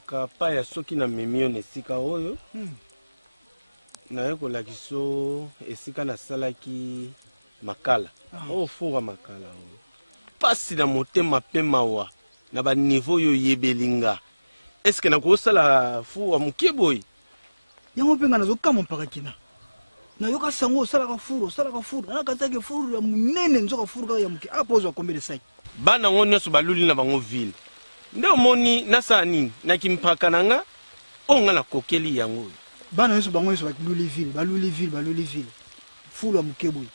balobaka paya soki na memio nesika oyo naye kolakiso esika nasalaki makala oyo fura makala oyo pasi na motema pe mawa na ba niveau yo yebelinga eske nakosala fura mokie boye yango mpe nga nazokama mpaka kina nayoka sango osalaka furu nakataki furu ya monene nzoka furu kaka ya moke apa ozwa kombe de saki bana ngo nyonso baluli na bango ville nde omoni nasala nini nakimpaka na nga oyo nga nakokeli yango bana nyonso bango nyonso baluli ville furu ya moke boye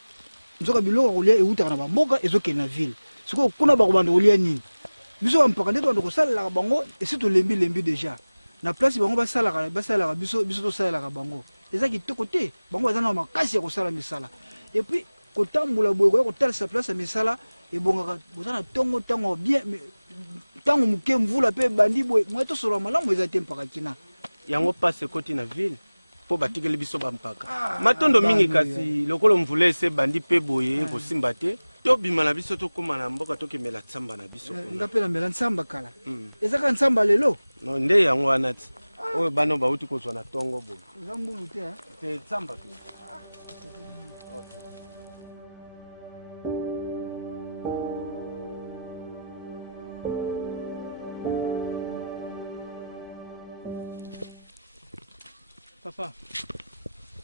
nzoka biloko kolia eutaka na bamboka ezokende na ville sikoyo kuna bakobanda kolia nini biso bampaka nde tobanda kosalelaka bango esi tolembi deja na place bango basalaka biso tosalelaka bango eza kitoko te bango baza na makasi ya kosala misala epuis kotambola boye koya kotalisa place ya misala ebongaka boza na ntongo bien ntango moke mvula mpe bandi boye moye tosolola malamu eza te mpaka kina yango pase ekoti na ville mpo batikeli biso bampaka matondo mingi kasi lokolo mvula ese bandi mpe boye kosimba te tobima na biso tokóma na mboka tokemela ntsamba na biso nga mpe namela ntsamba kala ezaka ntsamba lelo nde yango wana ti oyo bana bauti kozwa na ntongo boye eza mbulu te te ntsamba te Papa.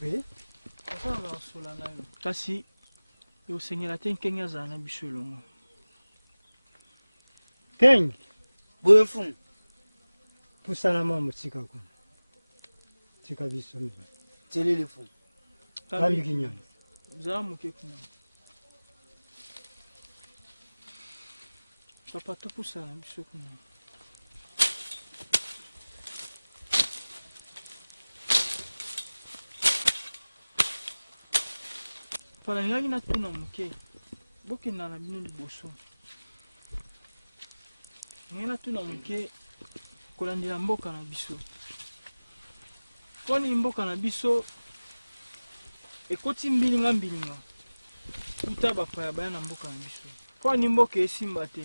Oui? Papa va sola na yo. Kasi yo sengela te nkenge za na biso longo. Keng. boye mfumu Pusana mama tsika ko. Tsika biso mba. telele mfumu Kambi kinyana. Za muke kuna. Papa to pusana biso kuna. Pala ngangi na tuna muke. Boke na bino liboso. Ngena tuna muke kolandila mboka na biso. Kwani mboka na biso ekoti mbilinga uta bapaya baya na mboka na biso. Kwani mboka esimba te.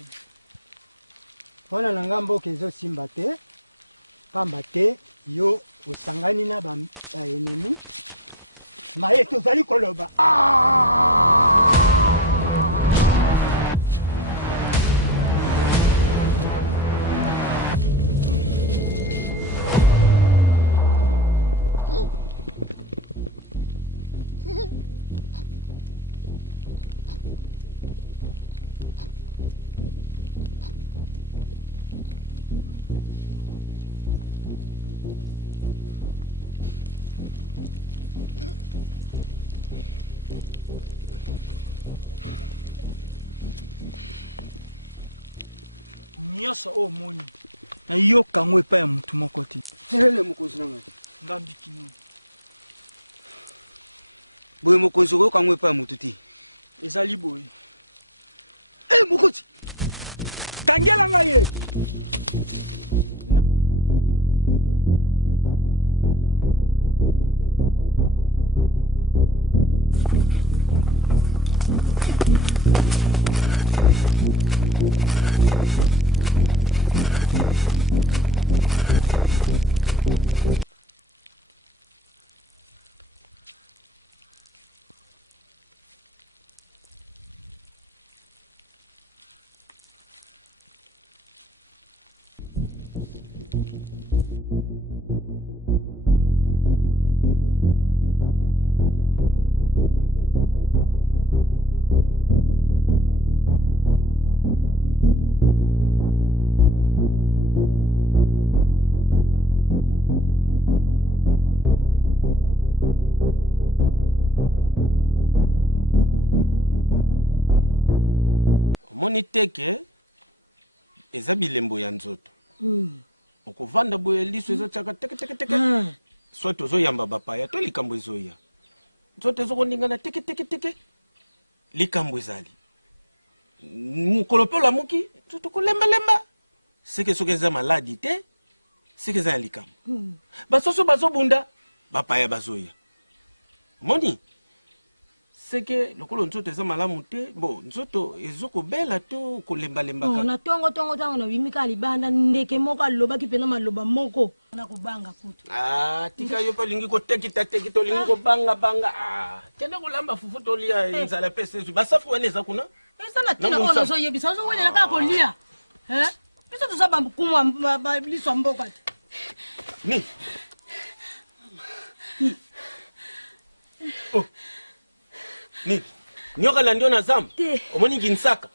Wana nanga mboka ezo simba te. Pamba te yo osangani na ba enemi. Maye tozali koloba. Nyasa o moni. Na yoka ngwe pa ya mutu moko te. telele mokonzi nanga Ngambi kino. boye mokonzi okoyoka ngwe pa ya motu te Ezali boye. mokonzi Kangela nga ye. moni teke eza bilembo ya nzoto okovanda boye liso eza tiaka teke soit ozoyamba bapaya to likambo ezoya nzoto ezokondingana teke likambo ezali mokolo mpe olamuki nzoto kolembalemba seke soki eza maladi te seke eza ya likambo basoso bazobunda bapaya bazoya moni seke lokolo nzoto eza malamu te bo nzoto ezokobela to kolembalembaka na tongo na bimika libanda ndeke moko alobaki pena maloba moko na kobanga kutu tika yo mpe olingi kotekita to olingi kobanga kende kolamba fufu tolia nzala mpe sezu basafu wana eza kuna eza na tina oyo nazoyebisa ozowelela kaka kolia biso toza bakumwa liso ya mboka te ni ni nyoka la ndio na zamba omoni ginsaka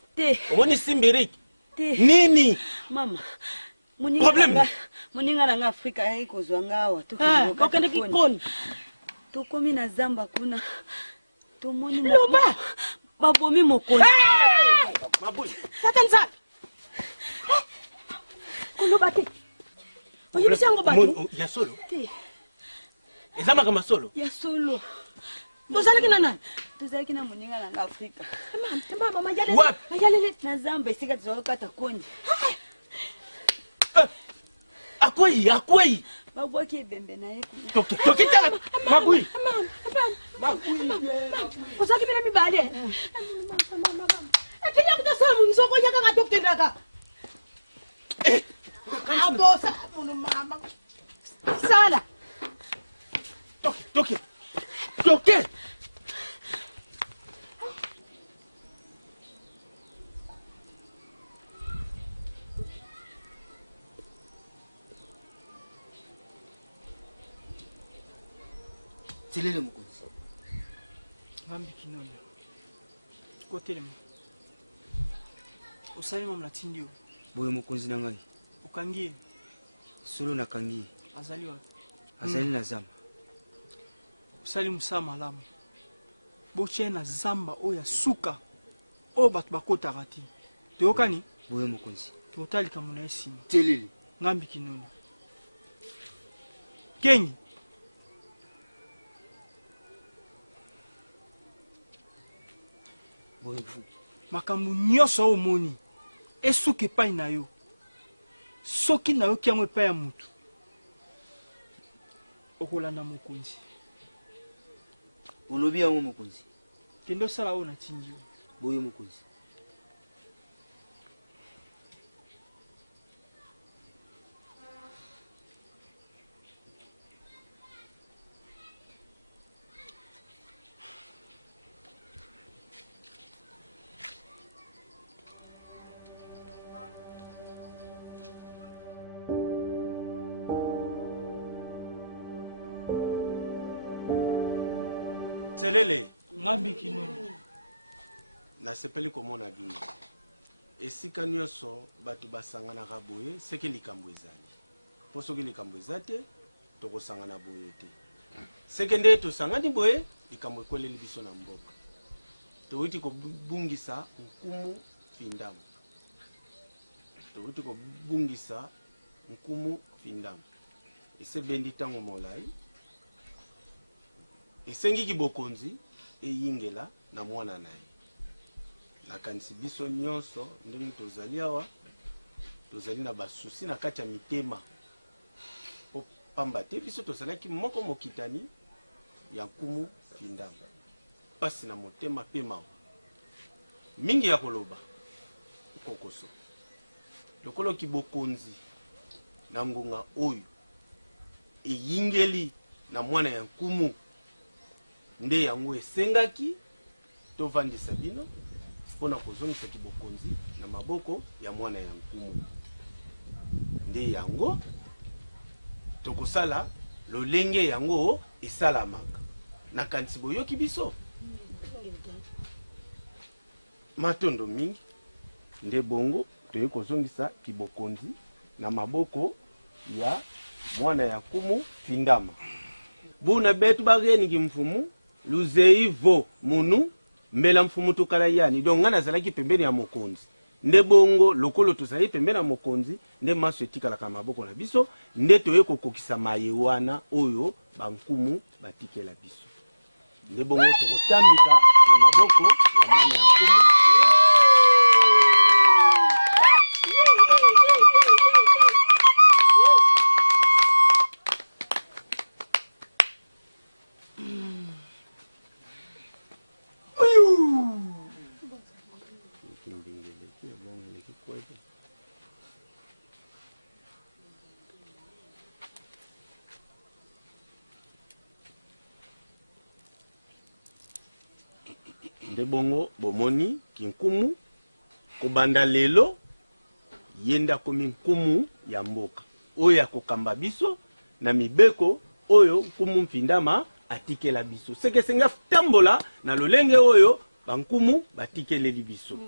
omoni simbiriki nini mama problème moninga na Afrika ya ikozwa ngawa okende kikoni tokomi na zamba kuna tomoni loba babomi mokoni mabuyi satan sa koloba te oyebisa yango bato ya solo eza makambo solo ya solo bozalaki na nani tozalaki na moninga na Afrika mayalele na zamba esika tozalokata konji akwei babwaki ebembe na ye tokitala mabuyi ozalaki pena mibale ekenya kutosala monisoko yakaka tokendaka abosa mono mama sala toke Tselele mokonzi. Ngambi kinono. Kotelema. Osali mama natindio. Boye mokonzi na ngai. Okangie. Solo nakangie. Azali wapi? Azali na zamba. Osali musama malamu. Boche na zamba oya suka. O batu bakotaka ti. Toyokani? Boye mokonzi. Totalika muna esima. Tselele. Ngambi kinono. Kenyi. Makambu nyoso omoni esuki epai na yo soki na yo kiango epai ya mutu okolanda mokonzi olobi yango mokonzi kendo sala oyo natindi yo boye mokonzi Tselele ngambi kinono nasepeli komona bino esika nyonso bato basanganaka boye seke likambo ezali mpo soki likambo eza te tokosangana boye te seke nde tosangani boye likambo ekoleli biso na mboka towuti kobungisa nkumu findamu esebendi ntango molai esengiki bokonzi eyingela na mwana na ye nakanisi biso nyonso ndenge tozali awa tozali na basusi na kati ya mitema po pamba te biso tozalaki moko mokitani ya nkumu findamu pasi na motema pe mawa mingi ya koloba kokoso lokoloki bokonzi na ngonga oyo eyingeli na mwana ya nkumu nde yango esengaki tovandisa bino mpona kozongisaki bokonzi na maboko ya mwana ya nkumu nde yango tokosala lolenge yango esalamaka nakanisi boyoki biso matondo mingi nde bongo toye kozongisa kibokonzi na maboko ya mwana ya nkumu findama buna betu bageniki mfumu luzeivo munu mbela mfumu tukala yani donc ngana zalaki pembeni ya mokonzi nde bongo lokolo tozali pembeni ya mokonzi nde maso etikalaka maboko na biso nde toye kokokisa maye wana oyo bankumu batikela biso nde bongo tokotambika na maboko ya mwana ya nkumu nde bongo bomoni kinkumu kobanda lelo yenda komi nkumu ya mboka oyo akokamba biso na mibeko oyo nkumu mfindama atikela biso seke senga tambola na lolenge oyo bankumu batikeleli biso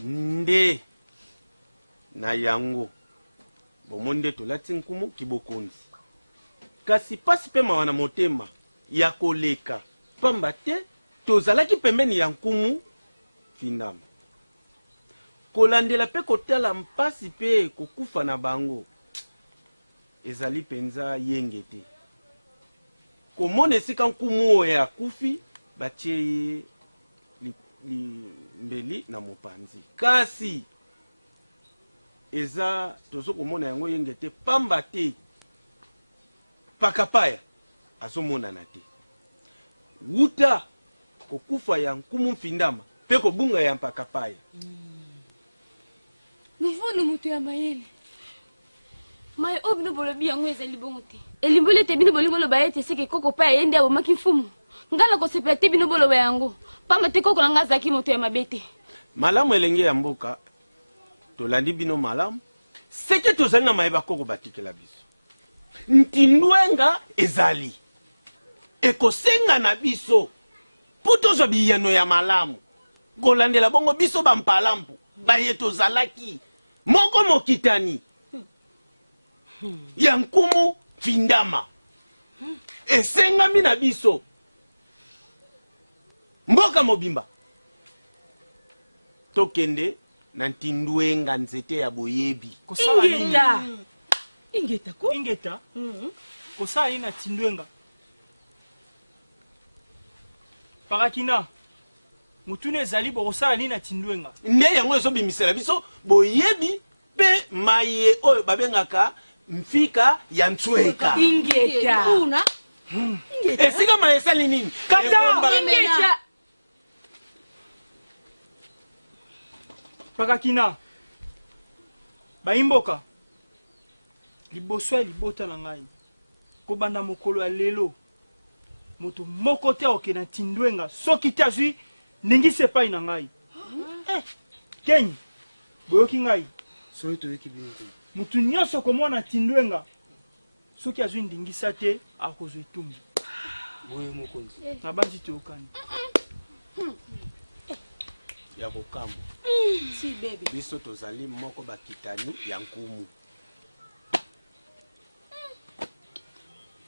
nde na yango bomonde tolati nkumu kibokonzi kasi pasi pe mawa na motema ya koleka pamba te tozalaki pembeni ya nkumu findama kolandela pe kotala mpasi pe kokufa na bango ezali penza yenge te komona esika nkumu oyo akufi batie ye limbeli na mopanzi kasi eza tozo komona yango yenge te pamba te pakapaya azomonana te wuta kokufa ya nkumu mfindama pe kobunga ya pakapaya Nuvono mutu ya mayele. Mai obi no bolobi yango ezali bongo te. Elimbole te bino bolingo loba ete seke koko pa yende abomaki mfumu. Ngala ko sepete bino boloba yango. Pamba te koko nanga zaki moto ya mabete. Malamu elenge ya mboka tolandi bino malamu. Seke tozali na mayeba koko batikela biso. Ntindwenga ezali. Ekosenga na biso. Putozo biyano ya malamu. Kolandela bongo biso bampalampu. Bayeto zalaki moko mokitani ya nkumu findama esengami na biso mboka mobimba tokende na ntindwenga nzete ya boyebi ingeta ko ingeta kosala ina tindwenga parakina mutune ezali bokosala nini na tindwenga nde yango ezobimisela biso boyebi pe maye oyo babengaka mfika ya ntsweka ingeta una esika maye esali nini kata Ingeta. pakakina bayimboka liboso ya libota na ngai kobanda mokolo ya lelo moto moko te akokende na tindwenga soki te azwi ndingisi epai na ngai kenyi boyoki ngai soki toyoki bino te mutu nyonso komona tindwenga soki azwi ndingisa te akozwa etumbu boye mokonzi na banzi toyokani ya kokambo si bebe biso tozali moko bakitani ya nkumu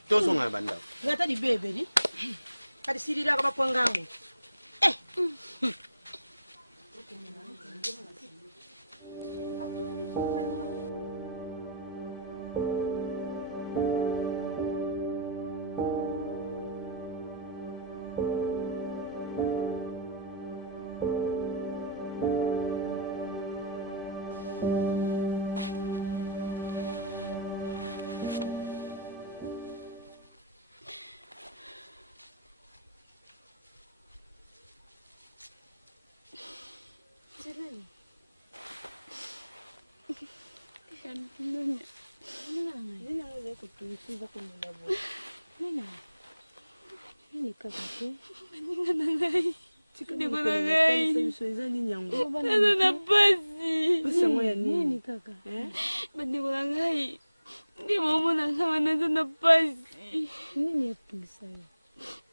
tozonga na bandako ngata di bebe ni kadi sirira kama pwangango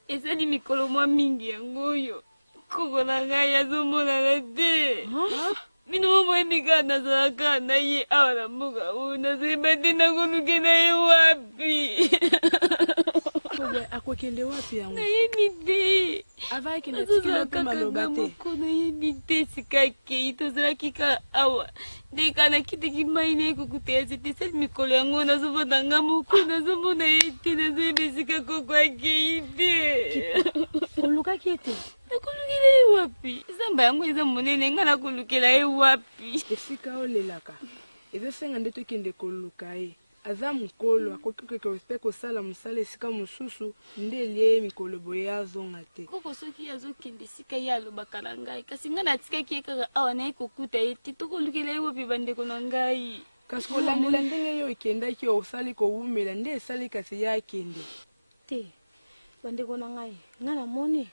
ezali mikolo mwa mingi yango oyo koko na ngai azomonana te bino momoyebi kaka nazalaka na ye awa na mboka oyo nazoyeba te nakoluke na ye wapi akokende wapi yango nayebi te avakende tikela mpe maloba te moko nayebi te sika akei tozalaki ka awa ndeka nakitaki mai na ye kokuta ya zete esali mikolo yango nazomona nga moko nazomona ye te nazoyeba esika koko akei te olukaki ete nakolukela ye wapi zamba yango eza monene nga nakolukela ye wapi esika olelaka ezosenga nde tokende koluka ye aza mokolo akoki mpe kosala mosala esika mosusu nde elie mikolo boye azonga te koko soki azokende esika ye alobaka na ngai kasi ngai natikaki ye kaka awa na ye kokuta ye te tokolukela ye wapi bandeko na ngai kasi kolandela ndenge yo ekendaki osali kowumela nde esali kasi ye akende te bandeko na ngai nga namoni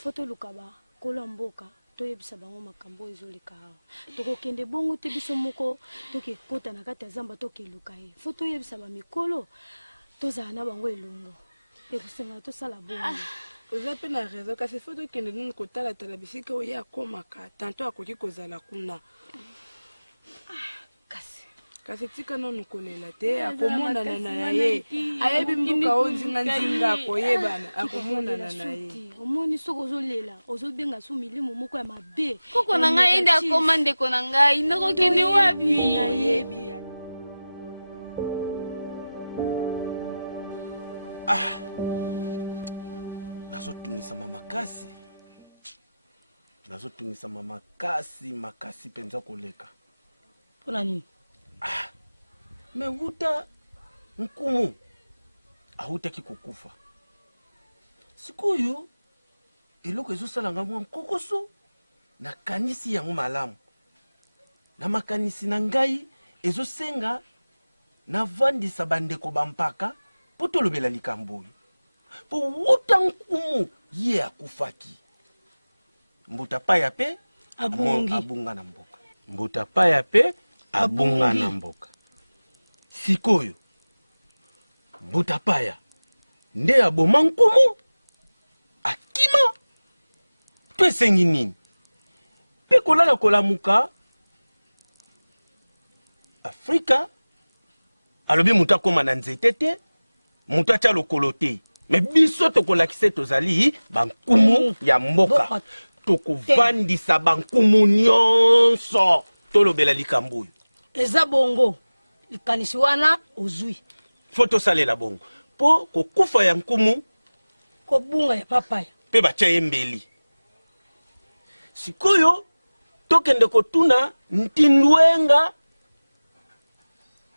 fo toluka bakolo ya mboka toyebisa bango makambo ezoleka awa tokokende bongo te biso moko tokekota na kati ya zamba tokeluka ye fo toyebisa bamikolo tozala na bango elongo ekosengana tosala bongo oza mpe na raison kasi fo tokende nini kotalatala bisika oyo akomaka tanto akoki kozala kuna kasi tika nanu kolela te akomonana na ye ayebi mboka oyo nzinga akoyebana akomonana na ye omoni soki ozolela ozobenga so milimo moko ya mabe koko na ngai ende akoma ndeko na ngai nakokende wapi oyebi nazotungisama makasi mpenza koleka mpona nini me wuta nkumu ahutaki kokufa sikoyo eloko ezosalanga mwa nkokoso nakanisi yango malamu na makanisi na ngai ezosenga navandisa bandeko bampaka mpo tolobela likambo oyo mpo wuta nkumu ye akufaki mbuta paya pe abunga na mboka mbuta paya pe abunga na mboka sikoyo mbuta paya nde aboma nkumu akima to esengi nini mpe kolala kolamuka afrika alobi mutu akoma na nzete te mutu atya lokolo te me biso tokolakisa tozali bankumu ya mboka tokovandisa bankumu nyonso tolobela likambo oyo eza bongo likanisi wana ozwi fo tosalela bongo mpo kokufa ya nkumu kobunga ya papaya mpe batya ye mbeli sikoyo tokende kotuna ntindwenga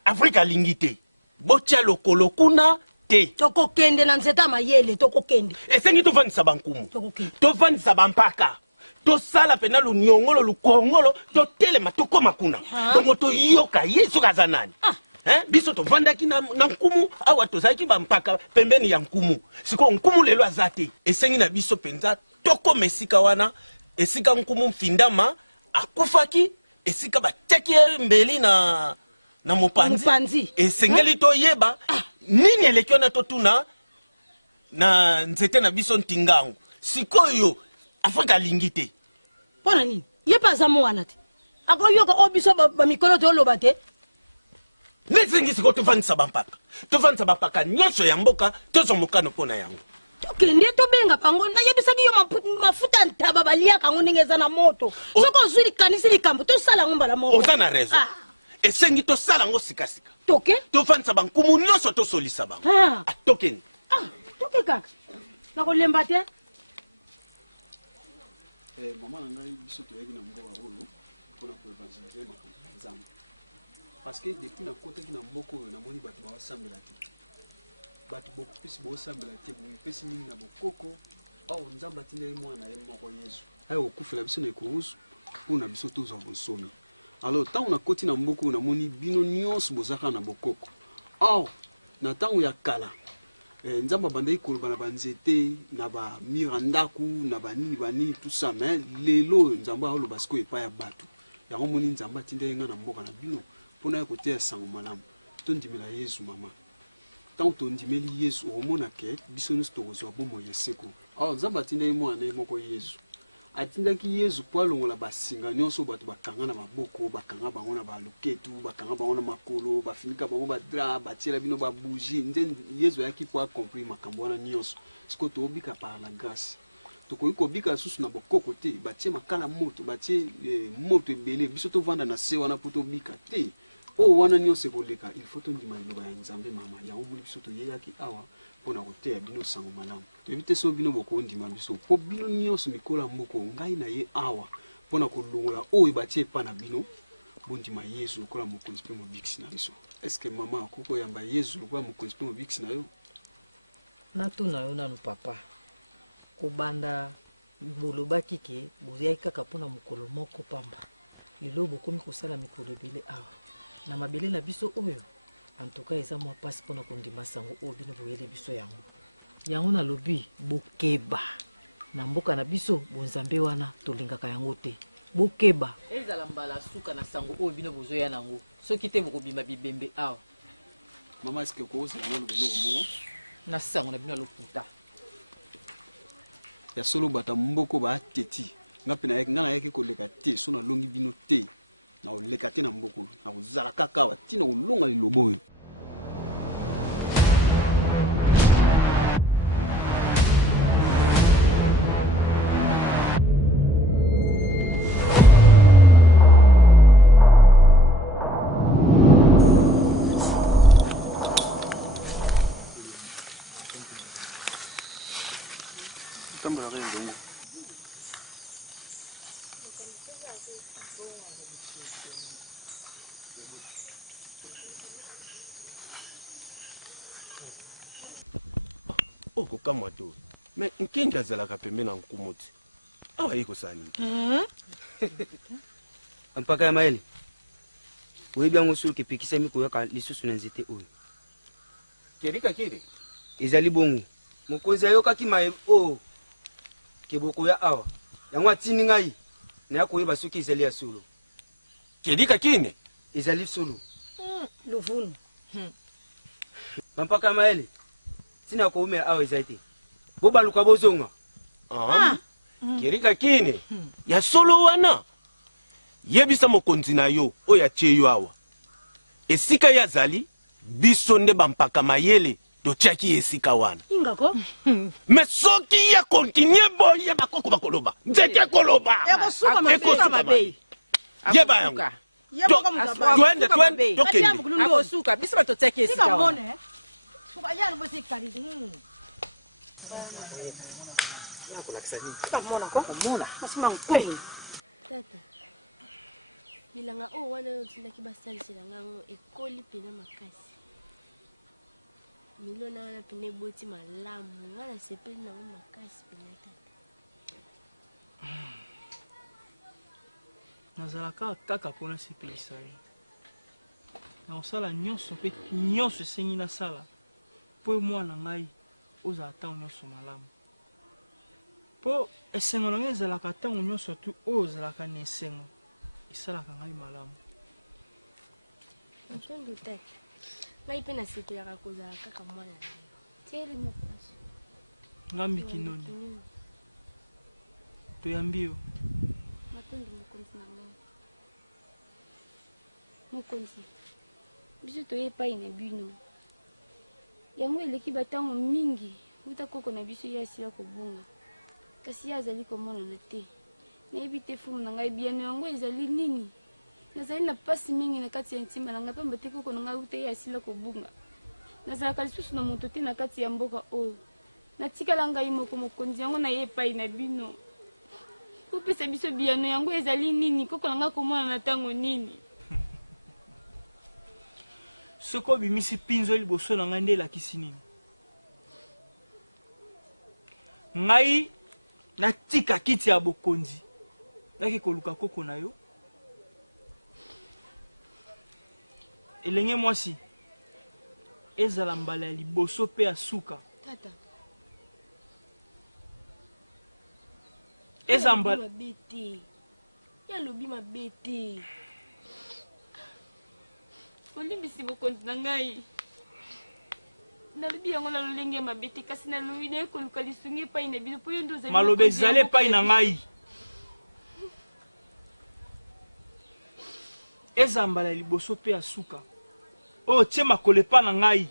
afrika alingi te botya lokolo kuna te tokokende na nzeta mayele tokokende esengi tovandisa bankumu tovandisa bampaka tosala pena lunyongolo lukongolo totelema tokoma kuna bongo toyoka ye soki aza nani biso tovandaki na nkumu awa tozalaki bampaka pembeni ya nkumu sikoyo nkumu lelo aza te esengi na biso mpenza tokoma esika wana esika nkumu mfindama akufaki esika batiaki ye mbeli na mopanzi esengeli toyeba nini eleki wana totuna na nzete na biso ntingango sikoyo afrika alingi te mpona nini ye mpe aza mo wana te akoyoka o biso bamikolo toloba te nesengi sikoyo tovandisa bampaka nyonso ya mboka tozwa mokano mpona yango tokende tobenga bango nayebisaki yo mafuta ntaba baliaka yango ndenge eza na moto soki ozwi likanisi likambo tosala yango mbala moko oza na raison esengi tosala yango sikasika toke tofandisa bankumu nyonso tosolisa bango tokende toke kaka nakolemba te mama na ngai biso toyaki na mboka oyo mpona koevangelize makambo ya nzambe parce que depuis nakotaki na mboka oyo namoni bato baosambela te bato bopesi boosambela te bomipesi mingi na bokoko awo nzambe atindeli mwana na ye moko yesu aye okufela biso na ekousu mpona biso tozwa bonsomi alors ntango nakoti na mboka oyo namoni bino nyonso bozaka na bokoko awo na ntango ya kala nzambe abandaki koloba na banzete na bamire ya ndaku na banini tout ça mais lelo nzambe aoloba sikoyo epai ya bato yango moni nzambe atindeli nga na mboka na bino mpona ye koteya sango malamu tondimela yesu mama ntango tondimeli yesu okomona ke biso nyonso tokozwa bomoi ya seko awa nzambe atindeli mwana ye moko yesu atindaki yesu mpo alongola basinga nyonso bato bakanga na maboko bakanga bango na baloketu bakanga bango na makolo bafinika bango badra batiela bino babougie nde yesu ayaki mpo akompris makambo wana nyonso sikoyo tobika par la grâce tokoki kobika lisusu na bokoko te batie makala moto batie moto ebele biso tovanda na se wana mpo tobika te oyo wana nyonso ekoleka il faut tondima liloba ya nzambe mama yango moni biso toyeyaki awa mpona koteya bino sango malamu toyebi te so bino bokondima biso mpo bino nyonso mikolo ya mboko ngai na ye awa mpona kolongola oyo batie epa na bino bondima yesu lokola mokonzi mpe mobikisi na biso estce mama akoki koyamba yesu lokola mokonzi mpe mobikisi na yo natuna yo nanu papa kobanda bolobaki ke bozalaki kaka mpona mokolo moko pamba lelo bokomi kosala mikolo ebele awa na mabele na biso oyo en tout cas eza mwa pasi mpona kondima sango oyo bino boyele biso yango yango nalobi bokeba na mboka na biso bonzambe wana tolingaka yango te bokeba ezala mbala suka na sango oyo bino bozoya nango soki te bokobima bibembe awa mama eske kozela na lobeloko moko na sango na bino aloputa ya solo bata mboko baateti nga nayaki koleka te so nalongi bino te na oleka te na mboko na kozala kaka awa ntina kolonga liloba oyo okokamwa to me nkingi azalaka pembeni na nkumu ti awa ye kosala nini mpaka ya mayele oyebi yango solo kepekisami koyoka lisusu na nzete oyo kerika kiri ezali bongo mokonzi ayokaki mayele oyo kebokoya awa yango atindi ngai naya koyeba soki ezali ya solo kerika kine ezali solo lovunu bampaka ya mayele tina koumela awa ezali te bobaluka bozonga kerika kine ya solo wana yebisa mokonzi na yo oyo atie yo awa esika ye azali biso nde bampaka mayele totiaki esika wana ingako me soki ye kontinue boye bakoko bakoloba nzete koloba ekosuka mabe yeba yango twende tokende akosuka biso batotiaki esika wana tata bilanga oyo wana oyo tindaki basalisela ngango ekoli pena makasi milona wana pena eboti malamu wana sepeli nango makasi pena tata nazalaka kaka mpona sepelisa ye na kosala nyonso mpe nyonso esengi nasala mpo mwana ngai ozala ntango nyonso malamu mpo esengo na ngai ezalaka ntango nyonso tu oyo ozalaka na esengo esalaka ngai malamu ntondo tata ngai mpe nasepelaka kozala kaka mwana na yo tieli mokonzi ngambi kinoni toyambi yo matondo mokonzi na ngai mokonzi biso toye epai na bino yango eleki batango mingi uta koko na biso ye asila kobunga kasi ye azali komonana te nayebi te fumu na ngai biyano yango ezali nini nazali na mpasi mingi na kati ya ntima na ngai pamba te koko na ngai uta ye asila kobunga nazalaka lisusu na moto te na kati ya mboka oyo natikala ngai moko mokonzi yango na ye epai na bino opesa biso biyano yango ezali nini koko na ngai komonana ntango nini soki obimisi mpinzo liboso na ngai nde elakisi nini ngai natika kiti ya bokonzi naki koluka koko na yo elenge mwasi ezala mbala ya liboso mpe ya suka tata eza mbala mabe te yalobi mabe te olimbisi bokonzi na ngai nalobi yango na lolenge mabe te kasi nalobi naye koluka lisungi epai na bino mpo yo nde ozali maloba ezali epai na ngai eza mbala ya liboso mpe ya suka oyo tie makolo epa na ngai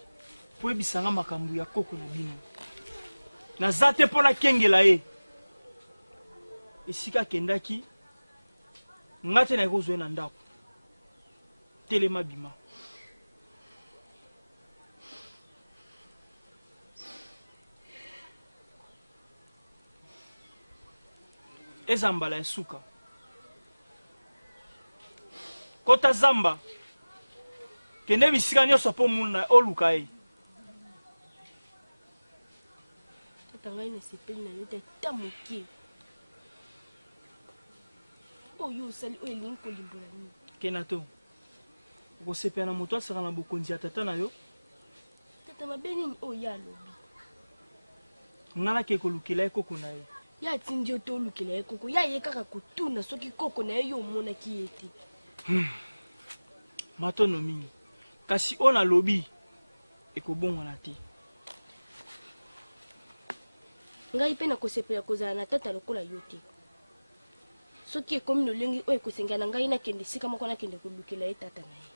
mpo yebisanga makambo ya koko na bino naza te mpo nakengela ye esika akendaki ngai te naye kozwa ye na ndako telema bima eza mbala ya suka kota zamba kende bisika nyonso mpo muna oluka ye tata ngai nasepeli na yo te ata moke oyo osali oyo elingi kolimbola nini kena to okosepela na moto asaka na bokonzi ya tata na yo tata mabe nini oyo ye alobi nga nake kolukela ye koko na ye ye atindi yo te olukela ye koko ye aye kaka kotuna soki koko na ye yo omonaki ye te matono mingi kasi oyo nalobi ekobongwana te ngai mpe nakosepela kozala na tata lokola yo te soki ekomi lolenge oyo ekosenga na ngai nakende esika moko nakende kolukela ye tata na ye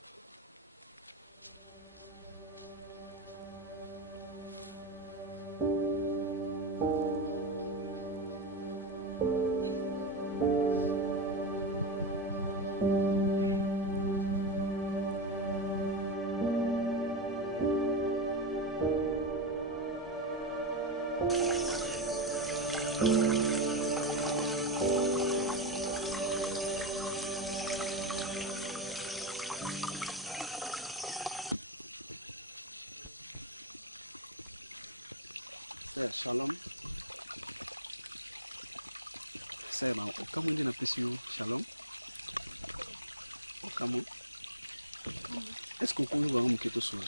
Shalom. Sema okamu ndi na pesi yo shalom. Okamu. Est-ce que vous pouvez mketo sura?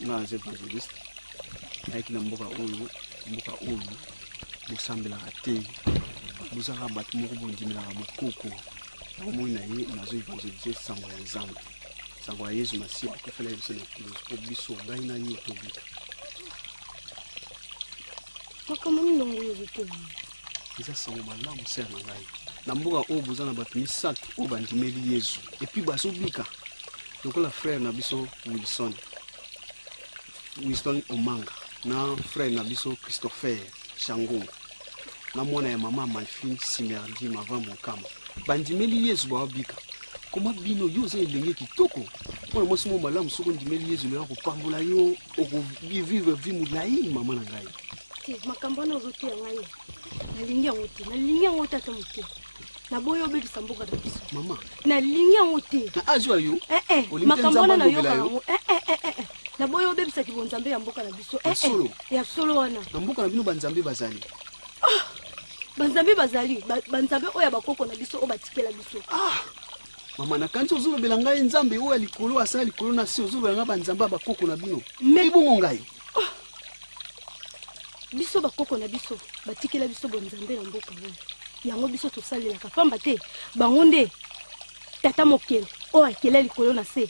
Na evangeliste. Avec na mboka oyo musambela ate. Muzaka batu moko bondimela ka bokoko. Omona ye nazo evangeliser sango ya Nzambe. Sango ya Yesu Masiya akofela biso na ekolozi po biso ngai na yo tobika. makambo milongo oyo ezotema eza sango malamu ser na ngai na mboka oyo boza na bato misato oyo bandimeli Yesu epuis bazobika lokola frère na biso Winston Omanga na frère na biso Christopher Shangonga na mwana ya mama Malfine Simerdi Mavambo Nkama bandimeli Yesu babika koma bino yo za elenge kitoko mpona mwasi mo malamu soko ndimeli Yesu lelo kopambola yo okovivre vie molai mama na ngai makambo wana ozoteya ngai nalingi yango te ata moke naboyi obebisa mboka na biso mama nalingi yango te azwa yo makambo wana nayoka yango naboyi obebisaki bonzambe ya mboka na biso ya solo wana na mboka na bino banzambe bazali banzambe banzambe oyo ya bakoko na biso oyo batikela biso mama nakanisi ozolobela ngai nzambe oyo ya likolo asala likolo na se ozolobela ngai banzambe ya bakoko na bino ibongo ngai biso bakoko na biso batikela biso bonzambe na mboka oyo yango biso tosalelaka pamba te bango nde tata mokele oyo akela likolo na se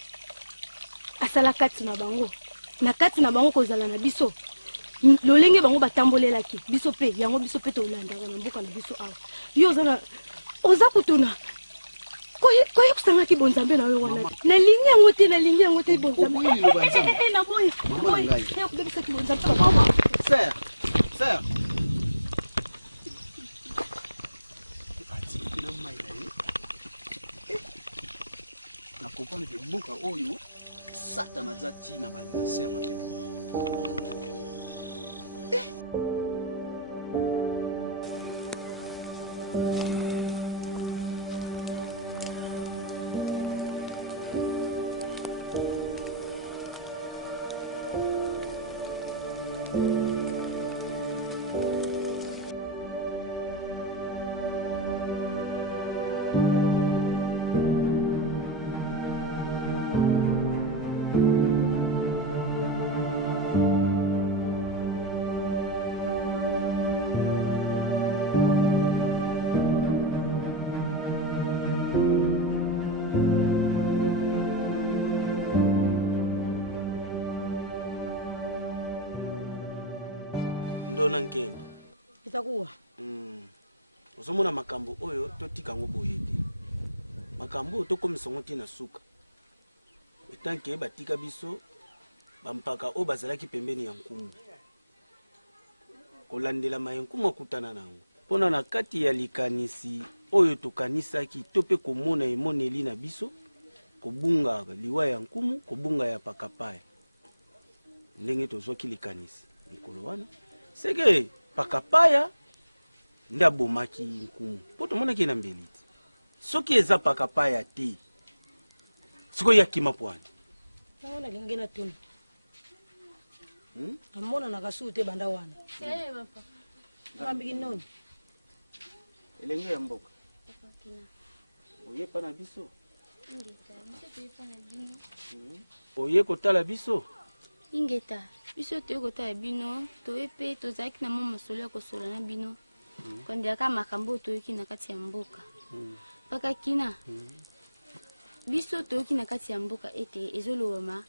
asala kati na bango kozala na biso lolenge bango batambolelaki biso pe yango biso pe tolandaka na mboka na biso awa yo oza kutuna koye kusangaki bonzambe na yo wana nalingi yango te bonzambe naboyi kubebisaki bonzambe Sir. Na comprendre que mboka oyo Satan aza tina balase ya mabele. ndona nkendo itakuwa ozomona makambo oyo totika ngo boye te makambo oyo tokomisa ngo ntina suka etanke batika biso bampaka oyo bazalaki pembeni ya nkumu kolandela mayenkumu akutana nango mpona na kati ya likanisi oyo tokanisaki to mpe komona emoneli na biso kobunga liwa ya nkumu kobunga ya pakapaya ndenge tozwaki likanisi mikolo wana seke pakapaya nde abomaki nkumu mpo tomonaki na mbeli te soki eza pakapaya te sikoyo yakima pwani nango nalingi na tuni amonanaka suu te banda wana ngambiki noni elenge ya mboka oye pa na biso Ingeta, biso toyepa na bino. oye kotala biso Ingeta, biso toye kotala bino, toye pe tozalaki na mwa masolo ya kosola na bino. Kondelaka makambo toyoki na kati ya mboka. Paka kina. Biso toyoki na kati ya mboka ete ezolobama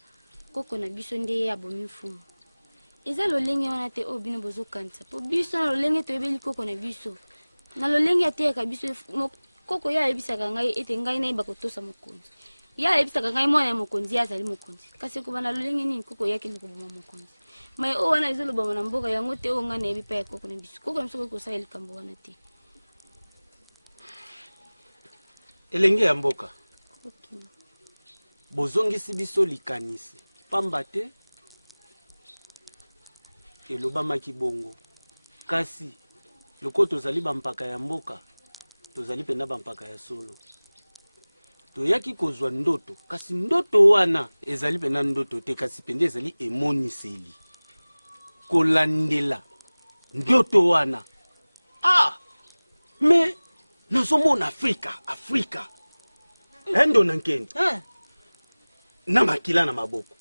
koko na biso nde abomi mfumu. Eza lolenge wana te o bino bozokanisa. Po biso na lolenge toyebeli koko na biso. Na lolenge ateyaka biso koko ya ayebisaka ngai ete ngai nayeba kotosa mokonzi. Ya ayebisaka ngai mwana ya mokonzi azali mokonzi. Kasi kuba na lolenge nini koko yake ni koboma mokonzi. Mai o wana ezolobama na mboka yango te o ngai nayebi pa ya koko na biso. Koko na biso kokosala likambo wana te. elenge ya mboka bozongisi biso likanisi pamba te elobamaki bongo kasi loko tozali bampaka ya mboka tozali pena bampaka ya solo toyaki kozwa ndoto kasi ndoto wana ezali pena ndoto te kasi pende ezali emoniseli kolandela ndoto wana me nazomona afrika endo na nkende na makila na maboko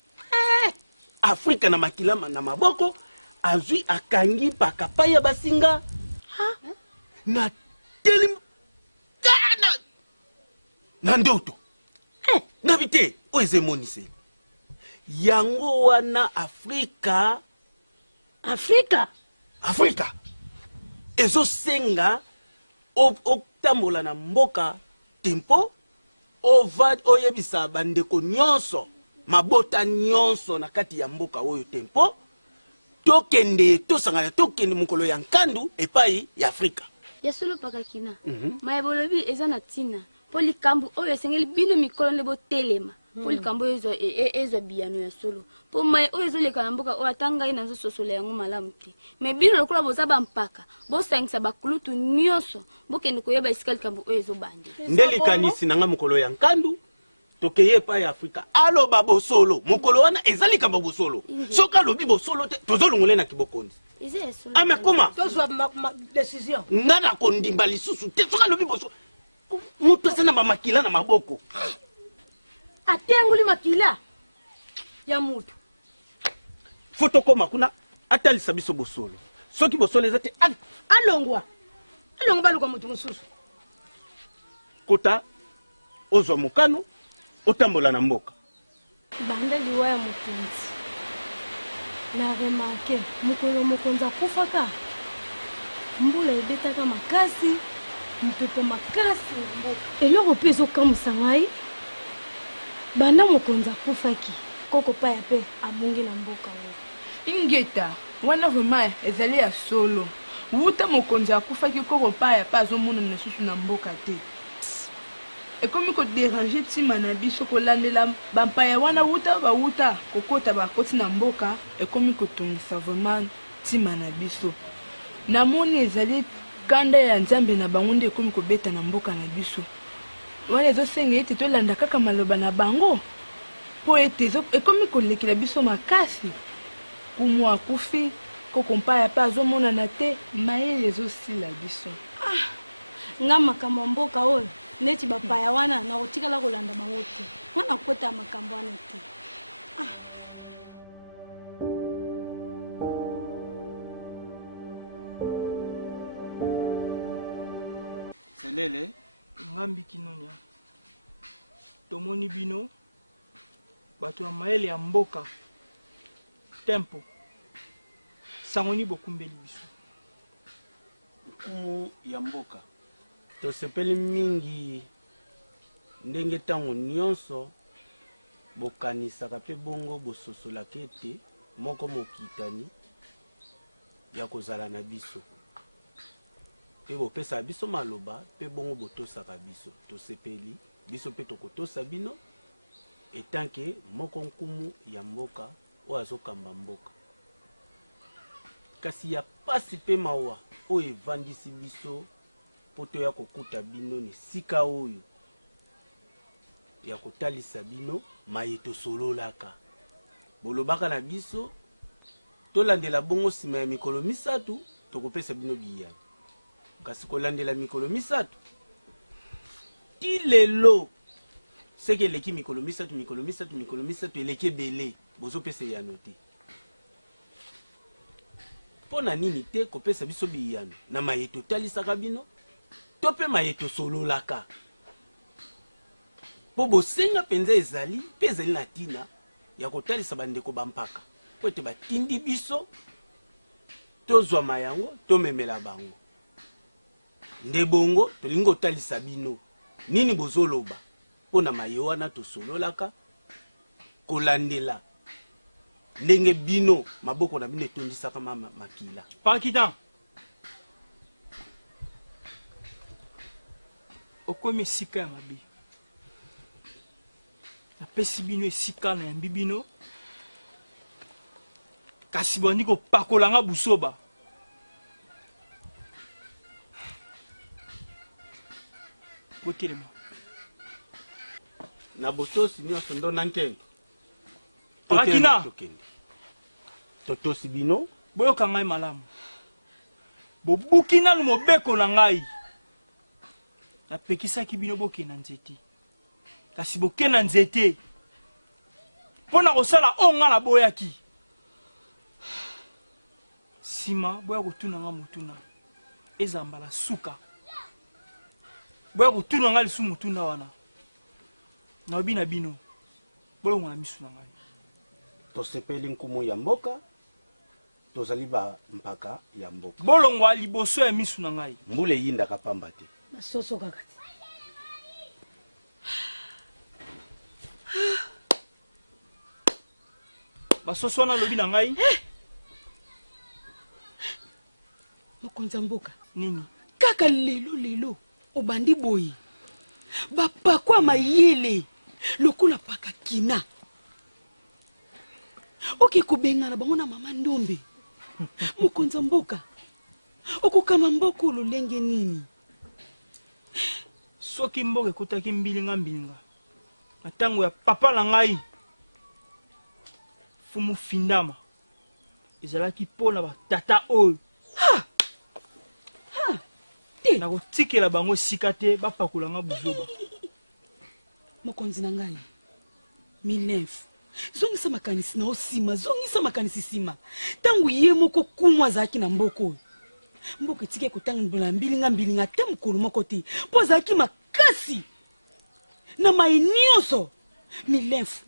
afrika na makila na maboko azwi akangi pakapaya basinga na telim na ndoto na bite o ezemonise yango wana afrika ezosenga otambola na mboka tempo oyebisa bandeko nyonso mabota nyonso na kati ya mboka oyo tempo tokende tosangana tokende mokolo ya nkandu epai ya afrika ya solo paka kina mayebolobi eza na ntina mpo likambo oyo esengeli bino mikolo nde botelema mpo likambo oyo ezwa biyano ya solo mpo mai oyo ezoleka na mboka oyo ata ngai nazososola yango malamu te me bino lokola boza bampaka bosangisa bakulutu nyonso bokende koyeba esika likambo oyo ezobande nde likanisi na nga mokolo ya nkandu tokeye epai ya afrika aloba bosolo mokolo wana eza likambo bosolo soki alobi bosolo te tozolongole na kibokonzi amekoma nga na kondimba lisusu te soki alobi bosolo moto asa na bamakila na maboko atenguli makila ya mutu fotokoma kuna atalisa biso bosolo soki bosolo eza te alongwa baluka mutu mosusu kota ozwa mokano otambola na mboka banda liwa ya mokonzi na remarke mokolo mokonzi akufaka mbula ebetaka makasi mpepo makasi na mboka eloko mpe ezokamwisa ngai banda mokonzi akufaki koko paya mpe abungi na mboka oyo ingeta wana vraimen ezali ya solo wuta mokonzi akufaki koko paya mpe azomona na susu na mboka te ekomi koderange ntima na biso kolandela bampaya wana wuta bawuta kokota bakoti na mboka ekomi kotungisa vraimen ntima na biso namoni ezali kanda ya nzambe na bango nde ekomi kobeta na mboka na biso wana ezosenga ete tolanda kaka maloba na bango mpo ete ekomi kolekela biso makasi kumu akufi koko mpaya mpe azomonana te mayele ezosila biso nga makambo ya mboka oyo neti bapaya wana na kotikala kolanda bango te wana kota makambo wana te selele ngambi kinonya tomoni bino bato ya mayele ya mboka tempo sangoni bokumbeli biso nkumu ya mboka tosepeli mingi ndenge ntango nyonso bokanisaka mpe bongo bososolaka ete moko mokitani ya kozala na biso mpe bopesaka biso maloba mpe bongo botosaka biso tosepeli biso mpe tokotosa bino etanke moko nkumu ya mboka oyo azokamba mboka kasi ya pasi mpe mawa oyo evandisi biso mpo toya kokuta bino na esika oyo ya kotalisa bino maye tosololaka bolobaka na biso tolandela bongo nsima ya mikolo 3 tokopesa bino biyano kasi kolandela mikolo 3 ti lelo seke eleki mikolo misato eleki ebele bozopesa eyano te mpo na nini te kopesa biso biyano na mayeto otalisaka bino to mpe mayeto osololaka mpo bosenga mpenza ezali mpe ezali na ntina ya kotalisa bandeko bampaka po ete batindi biso tozwama yango tomemela bango nde bongo tolingi kotalisa bino nini bozoloba mpo na maye wana tosololaka kolandela ndenge bino maboko na bino etondisaka makila Parakitan okomi esika ya mabe napesi bino esika na yambi bino kasi bondi kopakolanga busoba botelema na botosi nyonso ndo na nkendo Parakina totosi bino boyoka ngai malamu bobuki nanu mobeko na ngai napekisaki bino bokenda nzete kasi bokenda nzete mpo na kosala oyo ngai naboyaki nsima boya kotuna nga motuna ezambala suka boya kotuna nga lisu motuna wana naobi na bino bolongo na misu na ngai tosepeli nkumu ya mboka tozali bampaka ya mboka bolongwa liboso ya misu na ngai mbula eyindaka pamba te masoso kaka te basoso wana alobi na ngai mokonzi ya mboka nini kaka lelo obandi boye bapakwa mayele lokola paka kina oke kobengana bango na mama ndombe mokonzi ya mboka okokama mboka ololenge nini soki mboka ekotaki mbilinga na ntango ya papa na ngai fumu findama ezalaki mpo na batata oyo nakotikela bango esika te bapakolanga buzoba mokonzi na ngai minefu zongisa makanisi na osima zongisa makanisi sima ntango ye moko kumu azalaki na mboka oyo mboka etiki ekotanga mbilinga te mokolo moko te mpo azalaki makasi na mai nyonso milefu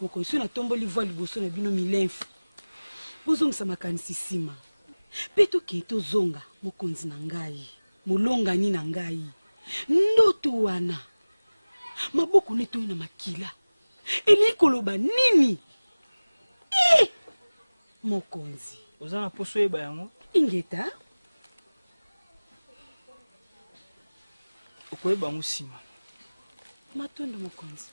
mokonzi so natomboli voi liboso na bino milefu bozongisa makanisi sima mpe tokee tozonga mokonzi na ngai molongani na ngai ndoto wana maboko netoyi na makila eli koloba nini mokonzi oza na poso oyeba yango ingeta okoyeba yango nsima matondo mokonzi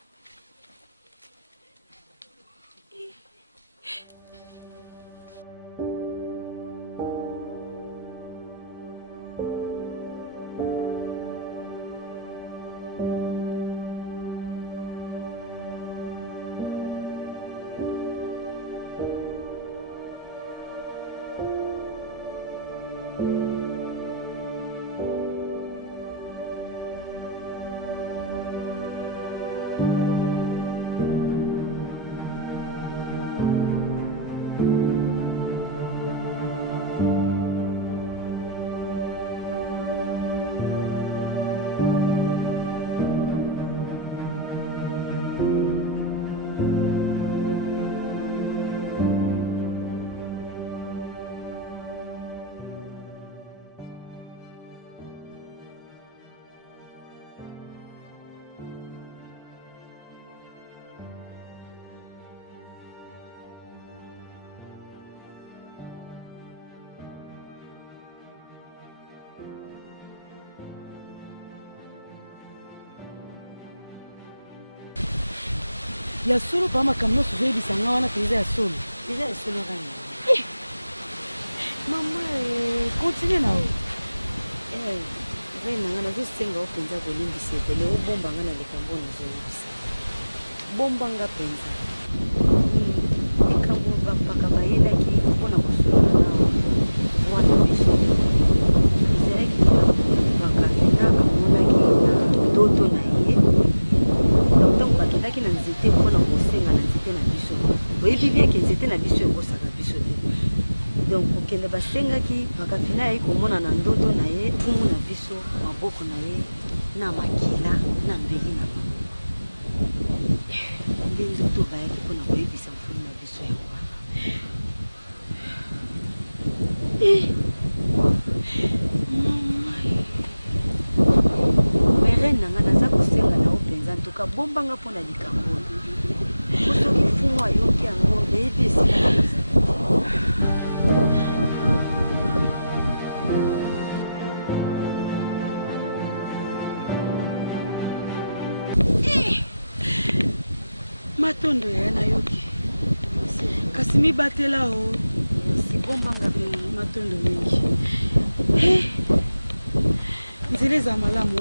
ya solo pa makambo nyonso ozoyebisanga wana mpe eza ya solo kani mama continue na oyo ngai nanga nazosenga o mpenza kolimbisa ebele obombanga na likambo nazoyebisa bombanga mpenza likambo bampaka bayelaki mpona kosolola nawa wana biso ezalaki likambo bakafina amonaki na ndoto na ye kokende basengaki bakafina ye komona na ndoto na ye mfumu na biso maboko na ye na makila na mbeli na nde nzoto bayaki mpona koyebisa mfumu na biso yango mere nanga naza kosenga na yo mpenza ntoka bombanga mpona likambo po soki mfumu ayoki yango nayebi esika na kozala matondo ya nayoki kasi mibatela o sibombanga matondo mingi nzela eza malamu